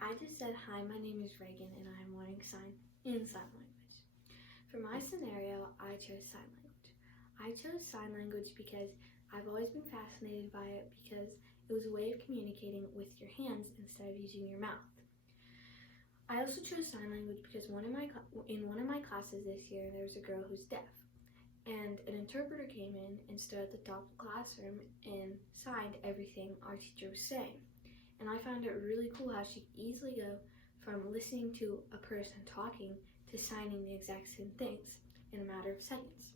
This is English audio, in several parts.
I just said, hi, my name is Regan, and I am learning sign language. For my scenario, I chose sign language. I chose sign language because I've always been fascinated by it because it was a way of communicating with your hands instead of using your mouth. I also chose sign language because in one of my classes this year, there was a girl who's deaf. And an interpreter came in and stood at the top of the classroom and signed everything our teacher was saying. And I found it really cool how she could easily go from listening to a person talking to signing the exact same things in a matter of seconds.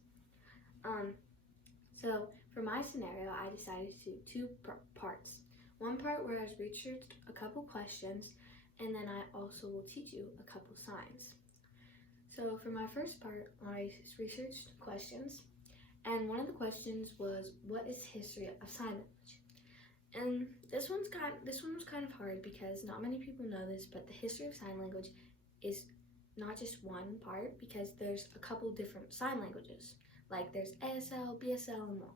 So for my scenario, I decided to do two parts. One part where I researched a couple questions, and then I also will teach you a couple signs. So for my first part, I researched questions, and one of the questions was, what is the history of sign language? And this one was kind of hard because not many people know this, but the history of sign language is not just one part because there's a couple different sign languages. Like there's ASL, BSL, and more.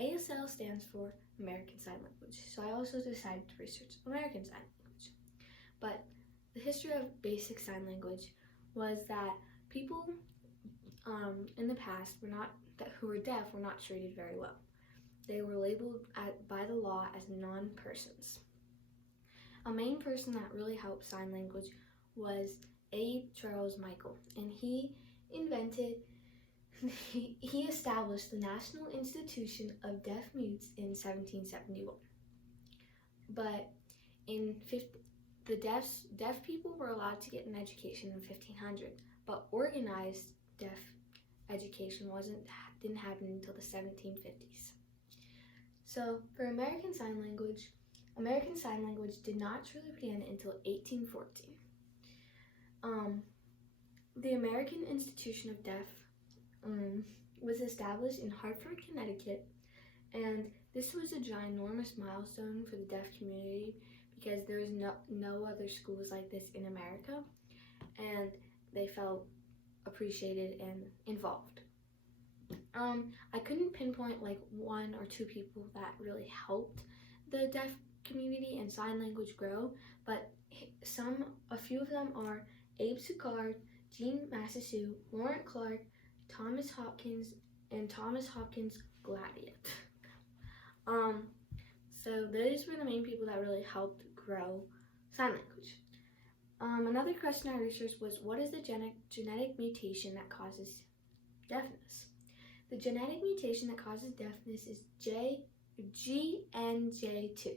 ASL stands for American Sign Language, so I also decided to research American Sign Language. But the history of basic sign language was that people in the past who were deaf were not treated very well. They were labeled by the law as non-persons. A main person that really helped sign language was Abe Charles Michael, and he established the National Institution of Deaf Mutes in 1771. But the deaf people were allowed to get an education in 1500, but organized deaf education didn't happen until the 1750s. So for American Sign Language did not truly begin until 1814. The American Institution of Deaf was established in Hartford, Connecticut, and this was a ginormous milestone for the deaf community because there was no other schools like this in America, and they felt appreciated and involved. I couldn't pinpoint like one or two people that really helped the deaf community and sign language grow, but a few of them are Abe Sicard, Jean Massasou, Laurent Clark, Thomas Hopkins, and Thomas Hopkins Gladiat. So those were the main people that really helped grow sign language. Another question I researched was, what is the genetic mutation that causes deafness? The genetic mutation that causes deafness is GNJ2.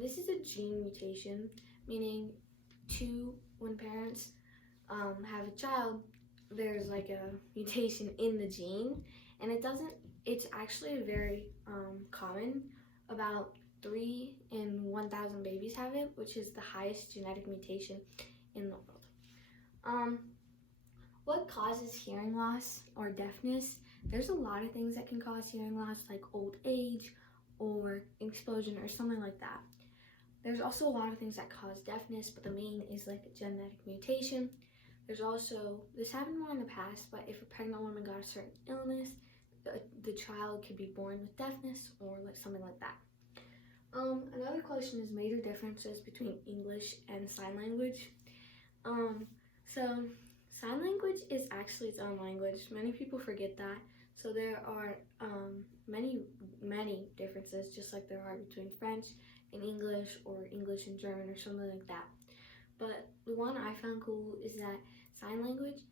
This is a gene mutation, meaning when parents have a child, there's like a mutation in the gene, and it's actually very common. About 3 in 1,000 babies have it, which is the highest genetic mutation in the world. What causes hearing loss or deafness? There's a lot of things that can cause hearing loss, like old age or explosion or something like that. There's also a lot of things that cause deafness, but the main is like a genetic mutation. There's also, this happened more in the past, but if a pregnant woman got a certain illness, the child could be born with deafness or like something like that. Another question is major differences between English and sign language. So sign language is actually its own language. Many people forget that. So there are many differences, just like there are between French and English or English and German or something like that. But the one I found cool is that sign language,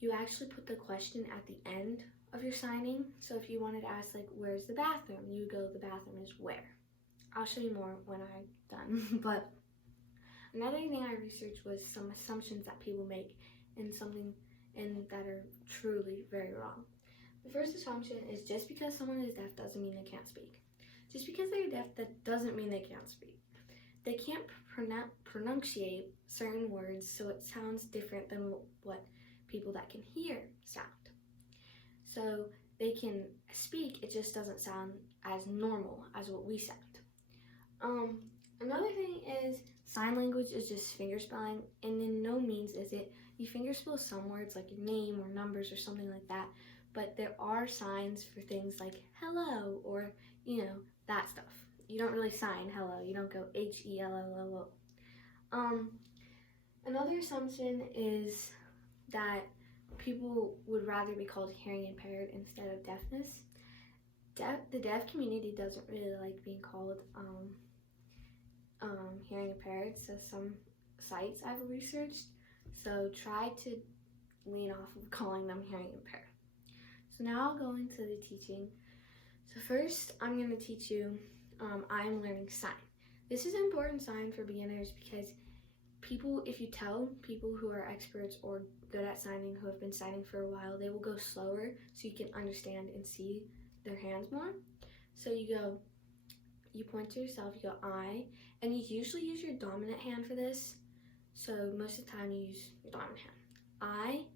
you actually put the question at the end of your signing. So if you wanted to ask like, where's the bathroom? You go, the bathroom is where. I'll show you more when I'm done. But another thing I researched was some assumptions that people make and that are truly very wrong. The first assumption is just because someone is deaf doesn't mean they can't speak. Just because they're deaf, that doesn't mean they can't speak. They can't pronunciate certain words, so it sounds different than what people that can hear sound. So they can speak, it just doesn't sound as normal as what we sound. Another thing is sign language is just fingerspelling, and in no means is it. You fingerspell some words like your name or numbers or something like that, but there are signs for things like hello or, that stuff. You don't really sign hello. You don't go HELLO. Another assumption is that people would rather be called hearing impaired instead of deafness. The deaf community doesn't really like being called hearing impaired, so some sites I've researched. So try to lean off of calling them hearing impaired. So now I'll go into the teaching. So first, I'm going to teach you I'm learning sign. This is an important sign for beginners because if you tell people who are experts or good at signing, who have been signing for a while, they will go slower so you can understand and see their hands more. So you point to yourself, you go I, and you usually use your dominant hand for this. So most of the time you use your dominant hand. I,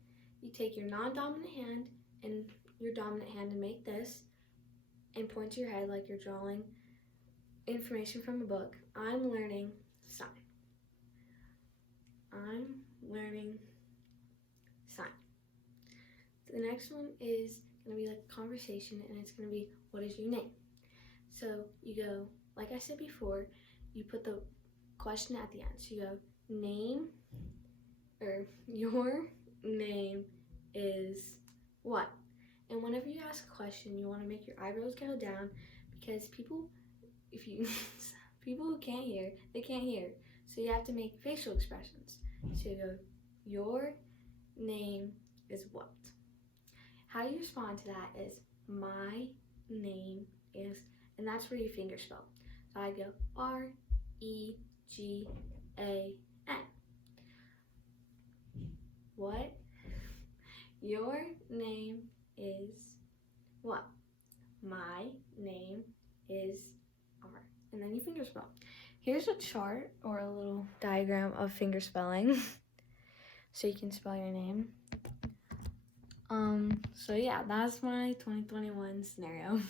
you take your non-dominant hand and your dominant hand and make this, and point to your head like you're drawing information from a book. I'm learning sign. I'm learning sign. The next one is going to be like a conversation, and it's going to be, what is your name? So you go, like I said before, you put the question at the end. So you go, name, or your name is what? And whenever you ask a question, you want to make your eyebrows go down, because people who can't hear, they can't hear. So you have to make facial expressions. So you go, your name is what? How you respond to that is, my name is, and that's where you finger spell. So I go R-E-G-A-N. What? Your name is what? My name is R. And then you finger spell. Here's a chart or a little diagram of finger spelling so you can spell your name. So yeah, that's my 2021 scenario.